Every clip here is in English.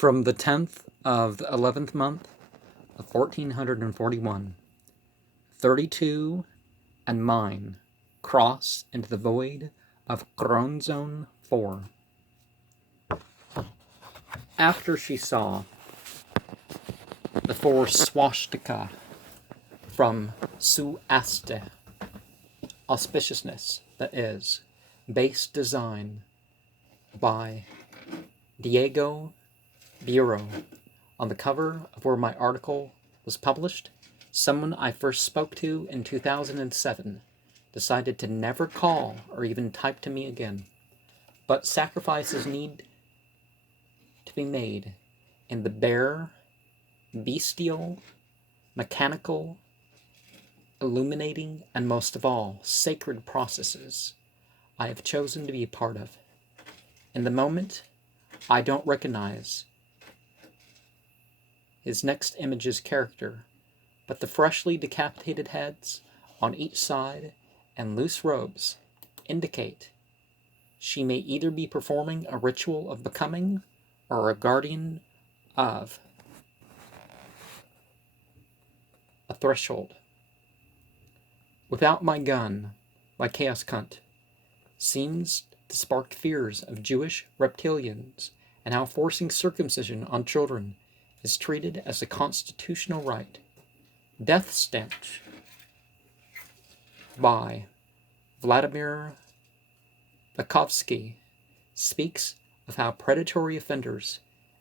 From the 10th of the 11th month of 1441, 32 and mine cross into the void of Choronzon IV. After she saw the four swastika from Suaste, auspiciousness, that is, base design by Diego Bureau on the cover of where my article was published, someone I first spoke to in 2007 decided to never call or even type to me again. But sacrifices need to be made in the bare, bestial, mechanical, illuminating, and most of all, sacred processes I have chosen to be a part of. In the moment, I don't recognize his next image's character, but the freshly decapitated heads on each side and loose robes indicate she may either be performing a ritual of becoming or a guardian of a threshold. Without my gun, my chaos cunt seems to spark fears of Jewish reptilians and how forcing circumcision on children is treated as a constitutional right. Death Stench by Vladimir Vakovsky speaks of how predatory offenders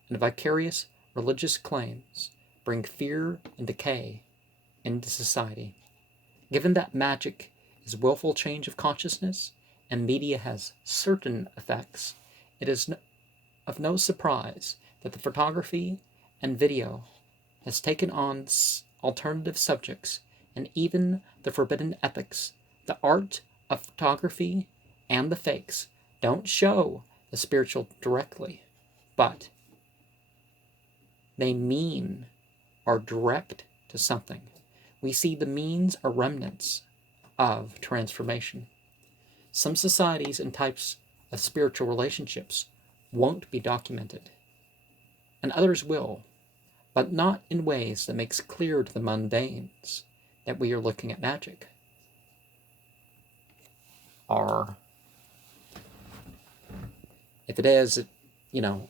and vicarious religious claims bring fear and decay into society. Given that magic is willful change of consciousness and media has certain effects, it is of no surprise that the photography and video has taken on alternative subjects and even the forbidden ethics. The art of photography and the fakes don't show the spiritual directly, but they mean are direct to something. We see the means are remnants of transformation. Some societies and types of spiritual relationships won't be documented, and others will, but not in ways that makes clear to the mundanes that we are looking at magic. Or if it is, it,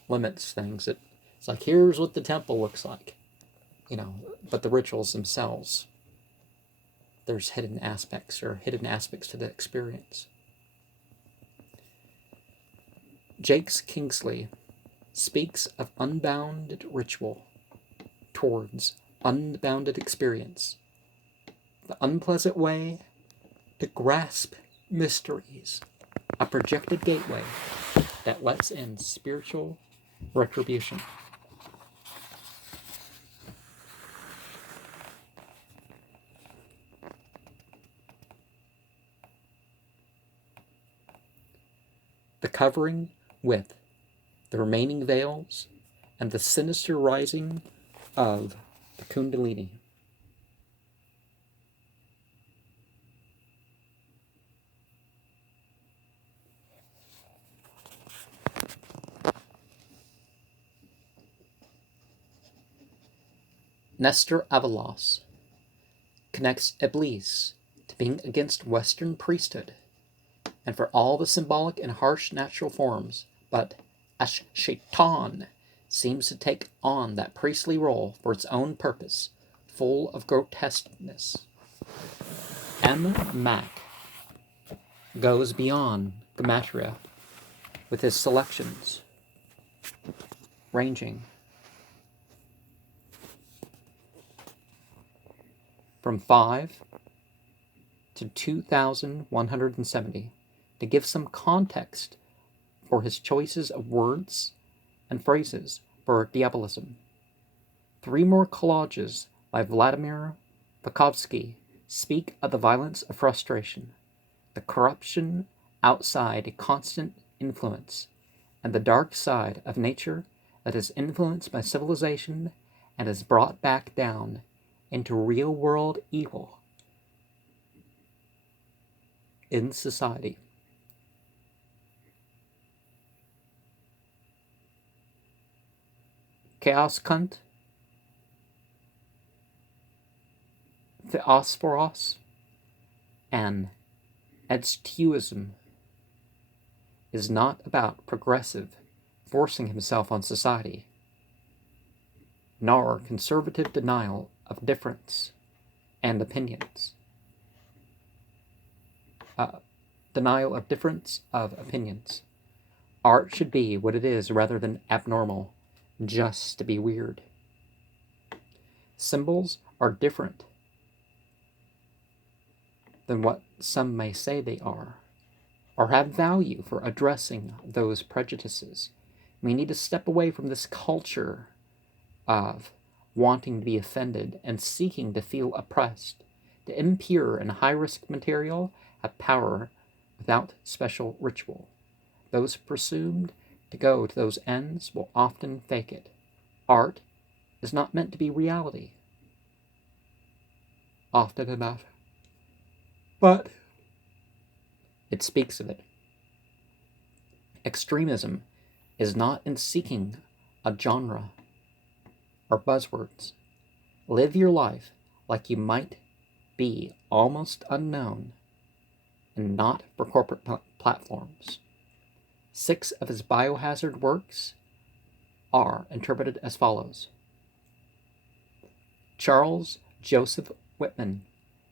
limits things. It's like, here's what the temple looks like, but the rituals themselves, there's hidden aspects to the experience. Jakes Kingsley speaks of unbounded ritual towards unbounded experience, the unpleasant way to grasp mysteries, a projected gateway that lets in spiritual retribution. The covering with the remaining veils and the sinister rising of the Kundalini. Nestor Avalos connects Iblis to being against Western priesthood and for all the symbolic and harsh natural forms, but Ash-Shaitan seems to take on that priestly role for its own purpose, full of grotesqueness. M. Mack goes beyond Gematria with his selections, ranging from 5 to 2,170 to give some context for his choices of words and phrases for diabolism. 3 more collages by Vladimir Vakovsky speak of the violence of frustration, the corruption outside a constant influence, and the dark side of nature that is influenced by civilization and is brought back down into real-world evil in society. Chaoskunt, Theosphoros, and Edstuism is not about progressive forcing himself on society, nor conservative denial of difference and opinions. Denial of difference of opinions. Art should be what it is rather than abnormal, just to be weird. Symbols are different than what some may say they are, or have value for addressing those prejudices. We need to step away from this culture of wanting to be offended and seeking to feel oppressed. The impure and high-risk material have power without special ritual. Those presumed to go to those ends will often fake it. Art is not meant to be reality, often enough, but it speaks of it. Extremism is not in seeking a genre or buzzwords. Live your life like you might be almost unknown and not for corporate platforms. 6 of his biohazard works are interpreted as follows. Charles Joseph Whitman,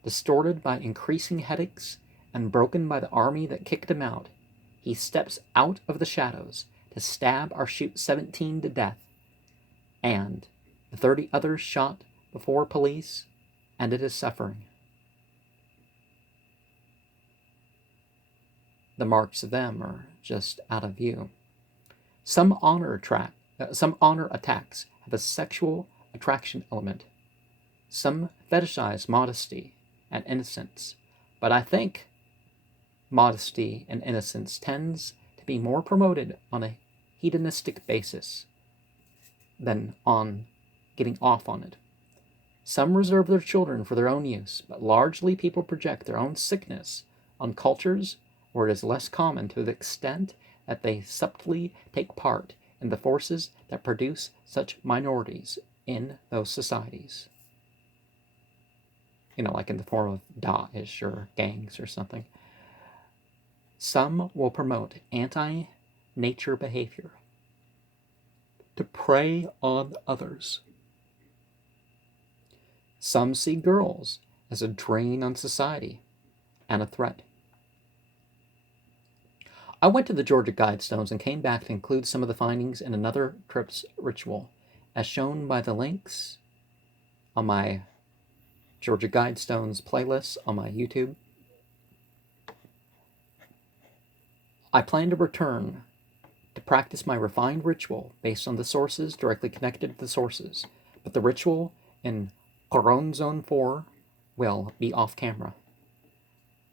distorted by increasing headaches and broken by the army that kicked him out, he steps out of the shadows to stab or shoot 17 to death, and the 30 others shot before police ended his suffering. The marks of them are just out of view. Some honor attacks have a sexual attraction element. Some fetishize modesty and innocence, but I think modesty and innocence tends to be more promoted on a hedonistic basis than on getting off on it. Some reserve their children for their own use, but largely people project their own sickness on cultures where it is less common to the extent that they subtly take part in the forces that produce such minorities in those societies. Like in the form of Daesh or gangs or something. Some will promote anti-nature behavior to prey on others. Some see girls as a drain on society and a threat. I went to the Georgia Guidestones and came back to include some of the findings in another trip's ritual, as shown by the links on my Georgia Guidestones playlist on my YouTube. I plan to return to practice my refined ritual based on the sources directly connected to the sources, but the ritual in Choronzon IV will be off camera.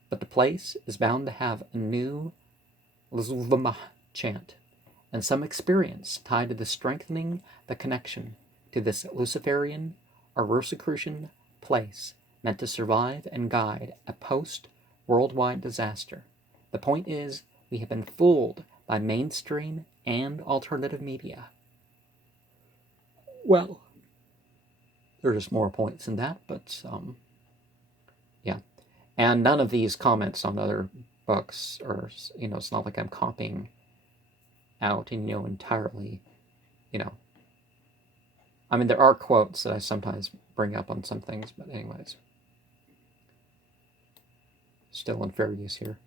But the place is bound to have a new Lzuvama chant and some experience tied to the strengthening the connection to this Luciferian or Rosicrucian place meant to survive and guide a post-worldwide disaster. The point is, we have been fooled by mainstream and alternative media. Well, there's more points in that, but yeah. And none of these comments on other books, or it's not like I'm copying out and entirely, I mean, there are quotes that I sometimes bring up on some things, but anyways, still in fair use here.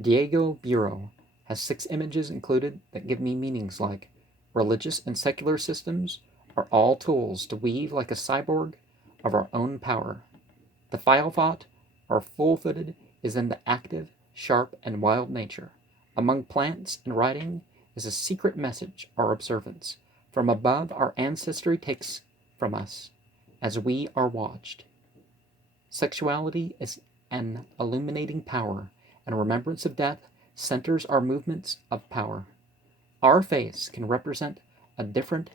Diego Bureau has 6 images included that give me meanings like religious and secular systems are all tools to weave like a cyborg of our own power. The Phyllthought, or full-footed, is in the active, sharp, and wild nature. Among plants and writing is a secret message or observance. From above, our ancestry takes from us as we are watched. Sexuality is an illuminating power, and remembrance of death centers our movements of power. Our face can represent a different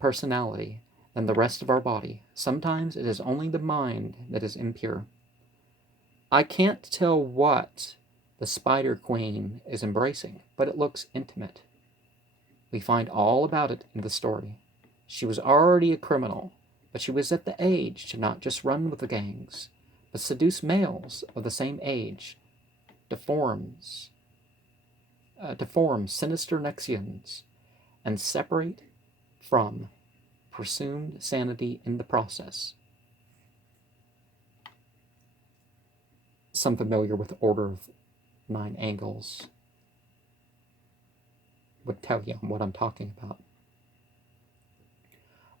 personality than the rest of our body. Sometimes it is only the mind that is impure. I can't tell what the Spider Queen is embracing, but it looks intimate. We find all about it in the story. She was already a criminal, but she was at the age to not just run with the gangs, but seduce males of the same age, to form sinister nexions, and separate from presumed sanity in the process. Some familiar with Order of Nine Angles would tell you what I'm talking about.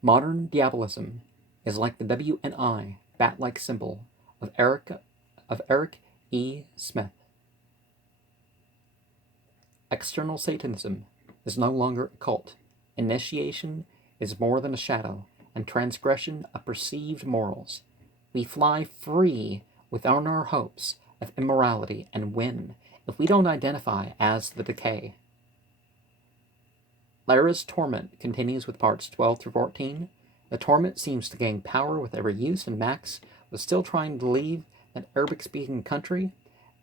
Modern diabolism is like the W and I bat-like symbol of Eric E. Smith. External Satanism is no longer a cult. Initiation is more than a shadow and transgression of perceived morals. We fly free without our hopes of immorality and win if we don't identify as the decay. Lyra's torment continues with parts 12 through 14. The torment seems to gain power with every use, and Max was still trying to leave that Arabic-speaking country.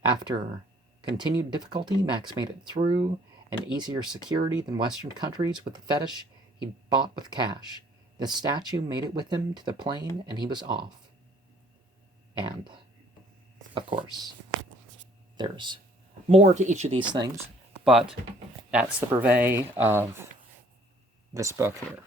After continued difficulty, Max made it through an easier security than Western countries with the fetish he bought with cash. The statue made it with him to the plane, and he was off. And, of course, there's more to each of these things, but that's the purvey of this book here.